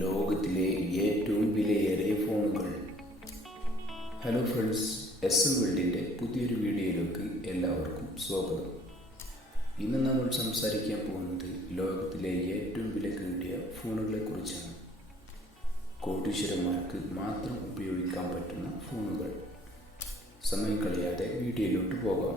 ലോകത്തിലെ ഏറ്റവും വിലയേറിയ ഫോണുകൾ. ഹലോ ഫ്രണ്ട്സ് എസ് എൽ വേൾഡിന്റെ പുതിയൊരു വീഡിയോയിലേക്ക് എല്ലാവർക്കും സ്വാഗതം. ഇന്ന് നമ്മൾ സംസാരിക്കാൻ പോകുന്നത് ലോകത്തിലെ ഏറ്റവും വില കൂടിയ ഫോണുകളെ കുറിച്ചാണ് കോടീശ്വരന്മാർക്ക് മാത്രം ഉപയോഗിക്കാൻ പറ്റുന്ന ഫോണുകൾ. സമയം കളയാതെ വീഡിയോയിലോട്ട് പോകാം.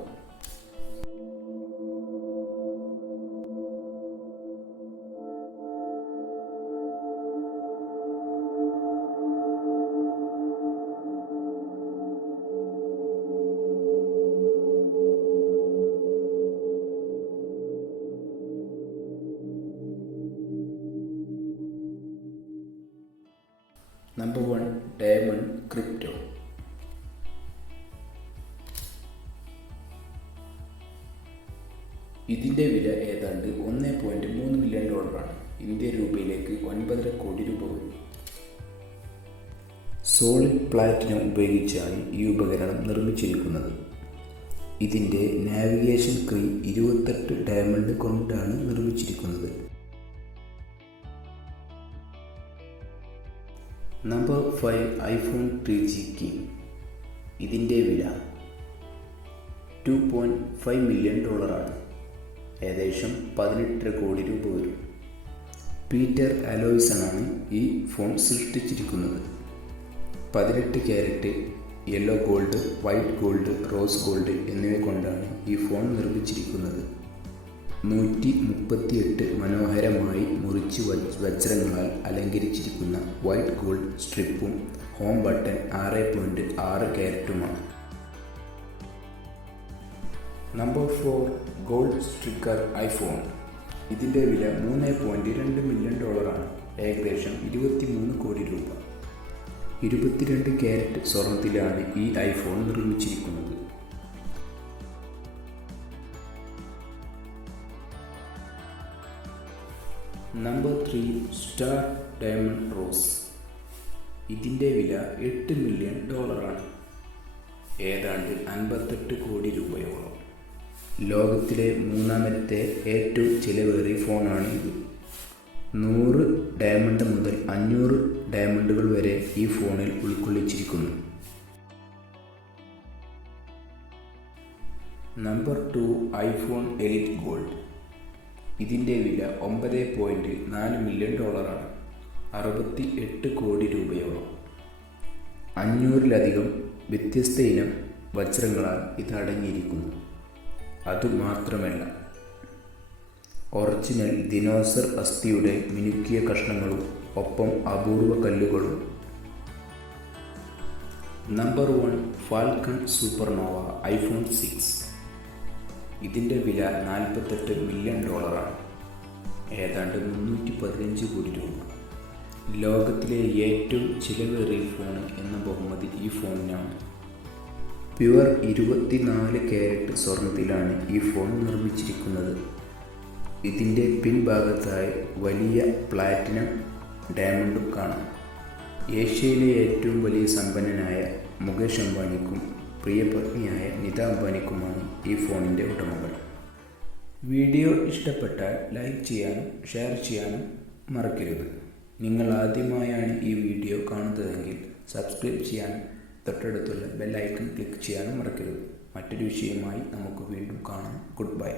നമ്പർ വൺ ഡയമണ്ട് ക്രിപ്റ്റോ ഇതിന്റെ വില ഏതാണ്ട് ഒന്ന് പോയിന്റ് മൂന്ന് മില്യൺ ഡോളറാണ് ഇന്ത്യൻ രൂപയിലേക്ക് ഒൻപതര കോടി രൂപ വരും സോളിഡ് പ്ലാറ്റിനം ഉപയോഗിച്ചാണ് ഈ ഉപകരണം നിർമ്മിച്ചിരിക്കുന്നത്. ഇതിന്റെ നാവിഗേഷൻ ക്രീ ഇരുപത്തെട്ട് ഡയമണ്ട് കൊണ്ടാണ് നിർമ്മിച്ചിരിക്കുന്നത്. നമ്പർ ഫൈവ് ഐഫോൺ ത്രീ കി ഇതിന്റെ വില ടു പോയിന്റ് ഫൈവ് മില്യൺ ഡോളറാണ്. ഏകദേശം പതിനെട്ടര കോടി രൂപ വരും. പീറ്റർ അലോയ്സണാണ് ഈ ഫോൺ സൃഷ്ടിച്ചിരിക്കുന്നത്. പതിനെട്ട് carat yellow gold white gold rose gold എന്നിവ കൊണ്ടാണ് ഈ ഫോൺ നിർമ്മിച്ചിരിക്കുന്നത്. നൂറ്റി മുപ്പത്തിയെട്ട് മനോഹരമായി മുറിച്ച് വജ്രങ്ങളാൽ അലങ്കരിച്ചിരിക്കുന്ന വൈറ്റ് ഗോൾഡ് സ്ട്രിപ്പും ഹോം ബട്ടൺ ആറ് പോയിന്റ് ആറ് ക്യാരറ്റുമാണ്. Number four gold striker iPhone. ഇതിന്റെ വില മൂന്ന് പോയിന്റ് രണ്ട് മില്യൺ ഡോളറാണ്. ഏകദേശം ഇരുപത്തി മൂന്ന് കോടി രൂപ. ഇരുപത്തിരണ്ട് ക്യാരറ്റ് സ്വർണത്തിലാണ് ഈ ഐഫോൺ നിർമ്മിച്ചിരിക്കുന്നത്. Number three star diamond rose ഇതിന്റെ വില എട്ട് മില്യൺ ഡോളറാണ് ഏതാണ്ട് അൻപത്തെട്ട് കോടി രൂപയോളം. ലോകത്തിലെ മൂന്നാമത്തെ ഏറ്റവും ചിലവേറിയ ഫോണാണ് ഇത്. നൂറ് ഡയമണ്ട് മുതൽ അഞ്ഞൂറ് ഡയമണ്ടുകൾ വരെ ഈ ഫോണിൽ ഉൾക്കൊള്ളിച്ചിരിക്കുന്നു. Number two iPhone elite gold ഇതിന്റെ വില ഒമ്പത് പോയിന്റ് നാല് മില്യൺ ഡോളറാണ് അറുപത്തി എട്ട് കോടി രൂപയോളം. അഞ്ഞൂറിലധികം വ്യത്യസ്ത ഇനം വജ്രങ്ങളാൽ ഇത് അതുമാത്രമല്ല ഒറിജിനൽ ദിനോസർ അസ്ഥിയുടെ മിനുക്കിയ കഷ്ണങ്ങളും ഒപ്പം അപൂർവ കല്ലുകളും. Number one falcon supernova iPhone six. ഇതിന്റെ വില നാൽപ്പത്തെട്ട് മില്യൺ ഡോളറാണ് ഏതാണ്ട് മുന്നൂറ്റി പതിനഞ്ച് കോടി രൂപ. ലോകത്തിലെ ഏറ്റവും ചിലവേറിയ ഫോൺ എന്ന ബഹുമതി ഈ ഫോണിനാണ് പ്യുവർ ഇരുപത്തിനാല് ക്യാരറ്റ് സ്വർണത്തിലാണ് ഈ ഫോൺ നിർമ്മിച്ചിരിക്കുന്നത്. ഇതിന്റെ പിൻഭാഗത്തായി വലിയ പ്ലാറ്റിനം ഡയമണ്ടും കാണാം. ഏഷ്യയിലെ ഏറ്റവും വലിയ സമ്പന്നനായ മുകേഷ് അംബാനിക്കും പ്രിയപത്നിയായ നിത അംബാനിക്കുമാണ് ഈ ഫോണിന്റെ ഉടമകൾ. വീഡിയോ ഇഷ്ടപ്പെട്ടാൽ ലൈക്ക് ചെയ്യാനും ഷെയർ ചെയ്യാനും മറക്കരുത്. നിങ്ങൾ ആദ്യമായാണ് ഈ വീഡിയോ കാണുന്നതെങ്കിൽ സബ്സ്ക്രൈബ് ചെയ്യാനും തൊട്ടടുത്തുള്ള ബെല്ലൈക്കൺ ക്ലിക്ക് ചെയ്യാനും മറക്കരുത്. മറ്റൊരു വിഷയമായി നമുക്ക് വീണ്ടും കാണാം. Good bye.